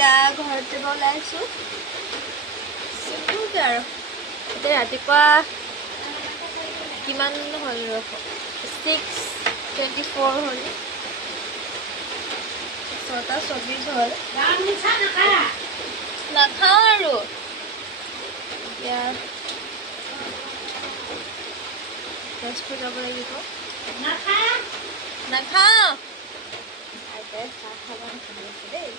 এতিয়া ঘৰতে ওলাইছোঁ চিম্পুলকৈ আৰু এতিয়া ৰাতিপুৱা কিমান হ'ল 6:24 হ'ল 6:24 হ'ল নাখাওঁ আৰু এতিয়া তেজপুৰ যাব লাগিব নাখাওঁ চাহ খাব দেই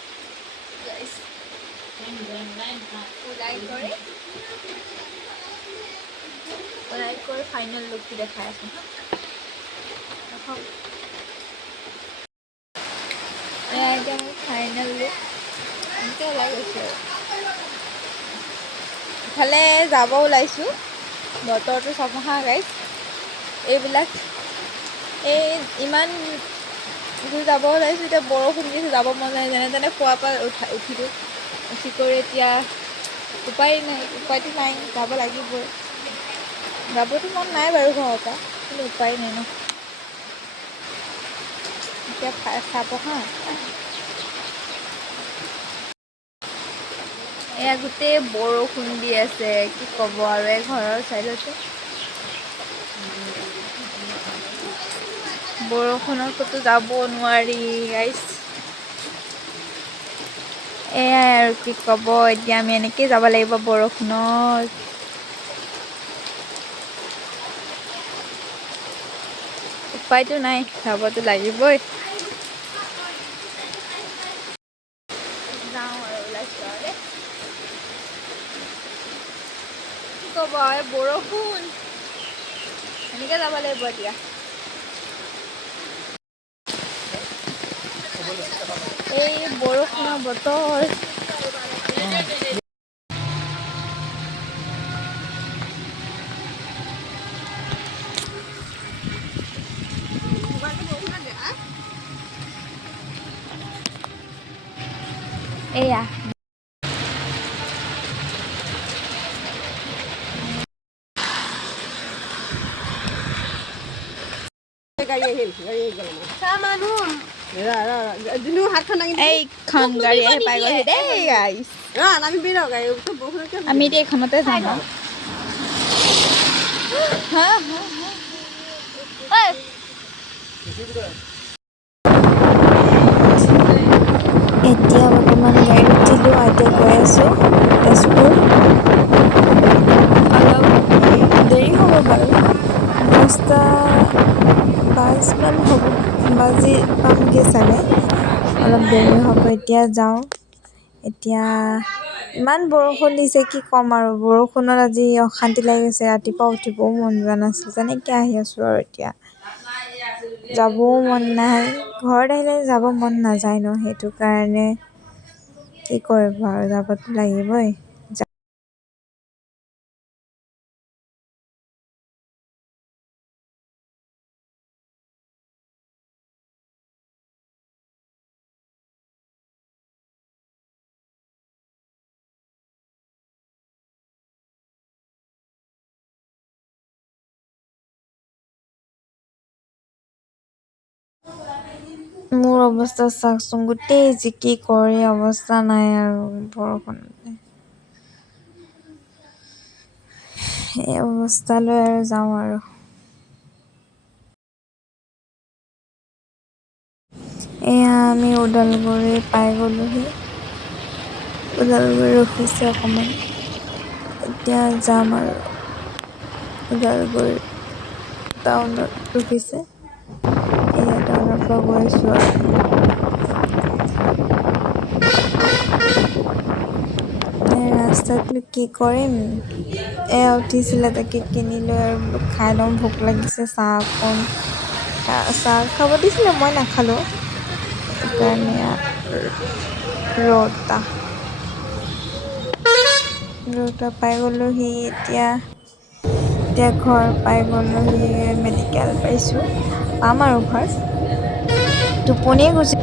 ওলাই কৰি ফাইনেল লুকটো দেখাই আছোঁ এতিয়া মোৰ ফাইনেল লুক এনেকৈ ওলাই গৈছোঁ আৰু ইফালে যাব ওলাইছোঁ বতৰটো চাব হা গাইছ এইবিলাক এই ইমান দূৰ যাব ওলাইছোঁ এতিয়া বৰষুণ দিছে যাব মন নাই যেনে তেনে খোৱাৰ পৰা উঠিলোঁ উঠি কৰি এতিয়া উপায়টো নাই যাব লাগিবই যাবতো মন নাই বাৰু ঘৰৰ পৰা কিন্তু উপায় নাই ন এতিয়া চাব হা এয়া গোটেই বৰষুণ দি আছে কি ক'ব আৰু এই ঘৰৰ চাইডতে বৰষুণত ক'তো যাব নোৱাৰি গাইছ এয়াই আৰু কি ক'ব এতিয়া আমি এনেকেই যাব লাগিব বৰষুণত উপায়তো নাই যাবতো লাগিবই যাওঁ আৰু ওলাইছোঁ আৰু দেই কি ক'ব এই বৰষুণ এনেকৈ যাব লাগিব এতিয়া এই বৰষুণৰ বতৰ এয়া এইখন গাড়ী আহি পাই গৈছে দেই গাইছ আমি এতিয়া এইখনতে যাম এতিয়া বৰ্তমান গাড়ীত উঠিলোঁ এতিয়া গৈ আছোঁ তেজপুৰ অলপ দেৰি হ'ব বাৰু 10:05মান হ'ব বাজি পামগৈ চাগে অলপ দেৰি হ'ব এতিয়া যাওঁ এতিয়া ইমান বৰষুণ দিছে কি ক'ম আৰু বৰষুণত আজি অশান্তি লাগি গৈছে ৰাতিপুৱা উঠিবও মন যোৱা নাছিল তেনেকৈ আহি আছোঁ আৰু এতিয়া যাবও মন নাই ঘৰত আহিলে যাব মন নাযায় ন সেইটো কাৰণে কি কৰিব আৰু যাবতো লাগিবই মোৰ অৱস্থা চাওকচোন গোটেই জিকি কৰি অৱস্থা নাই আৰু বৰষুণতে এই অৱস্থালৈ আৰু যাওঁ আৰু এয়া আমি ওদালগুৰি পাই গ'লোহি ওদালগুৰি ৰখিছে অকণমান এতিয়া যাম আৰু ওদালগুৰি টাউনত ৰখিছে এয়া টাউনৰ পৰা গৈ আছোঁ আৰু ৰাস্তাতনো কি কৰিম উঠিছিলে তাকে কিনি লৈ আৰু বোলো খাই লওঁ ভোক লাগিছে চাহ খাব দিছিলে মই নাখালোঁ সেইকাৰণে ৰৌতা পাই গ'লোহি এতিয়া ঘৰ পাই গ'লোহি মেডিকেল পাইছোঁ পাম আৰু ঘৰ টোপনিয়ে গুচি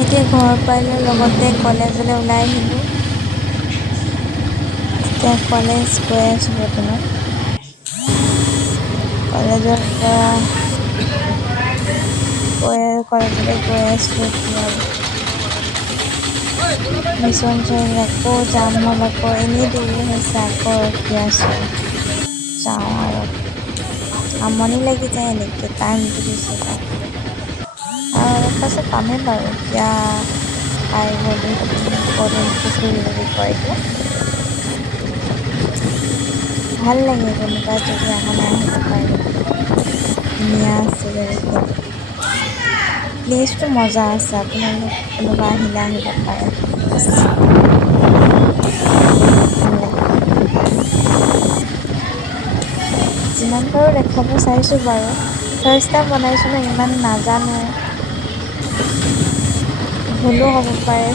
এতিয়া ঘৰ পাই লৈ লগতে কলেজলৈ ওলাই আহিলোঁ এতিয়া কলেজ গৈ আছোঁ বৰ্তমান কলেজৰ পৰা কলেজলৈ গৈ আছোঁ এতিয়া। মিছন চাৰিআলি আকৌ যাম হ'ল, আকৌ এনেই দেৰি হৈছে, আকৌ ৰখি আছোঁ। যাওঁ আৰু আমনি লাগি যায় এনেকৈ, টাইমটো গুচি যায়। আৰু অলপ পাছত পামেই বাৰু, এতিয়া পাই গ'লোঁ। পদুম পুখুৰী বুলি কয় এইটো। ভাল লাগে, কোনোবাই যদি অহা নাই আহিব পাৰে। ধুনীয়া আছে জেগাখিনি। প্লেচটো মজা আছে, আপোনালোক কোনোবা আহিলে আহিব পাৰে। ভাল লাগে। যিমান পাৰোঁ দেখাব চাইছোঁ বাৰু। ফাৰ্ষ্ট টাইম বনাইছোঁ ন, ইমান নাজানো। ভুলো হ'ব পাৰে,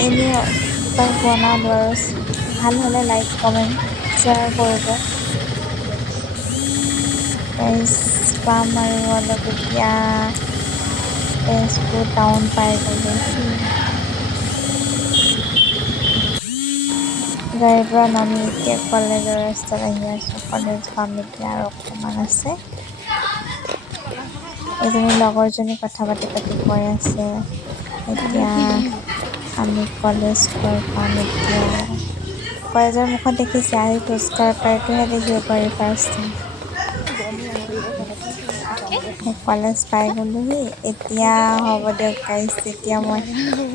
এনেই বনালোঁ আৰু। ভাল হ'লে লাইক, কমেণ্ট, শ্বেয়াৰ কৰিব। প্ৰাইজ পাম আৰু অলপ এতিয়া। তেজপুৰ টাউন পাই গ'লোহি। গাড়ীৰ পৰা নামি এতিয়া কলেজৰ ৰাস্তাত আহি আছোঁ। কলেজ পাম এতিয়া আৰু অকণমান আছে। এজনী লগৰজনী কথা পাতি কৈ আছে, এতিয়া আমি কলেজ গৈ পাম এতিয়া। কলেজৰ মুখত দেখিছে, আহি খোজকাঢ়ি পাইটোহে দেখিব পাৰি ফাৰ্ষ্ট টাইম। কলেজ পাই গ'লোহি, এতিয়া হ'ব দিয়ক গাইছ, এতিয়া মই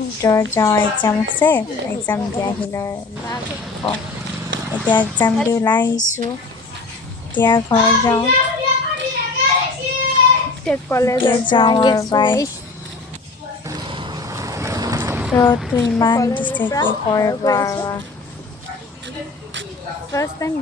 ভিতৰত যাওঁ, এক্সাম আছে, এক্সাম দি আহি লৈ এতিয়া এক্সাম দি ওলাই আহিছোঁ, এতিয়া ঘৰত যাওঁ। এতিয়া কলেজৰ পৰা যাওঁ আহি আৰু আছোঁ বাই। গাইছ। ৰ'দটো ইমান কলেজৰ দিছে, পৰা কি ঘৰ কৰিব গৈ আছোঁ। আৰু। First time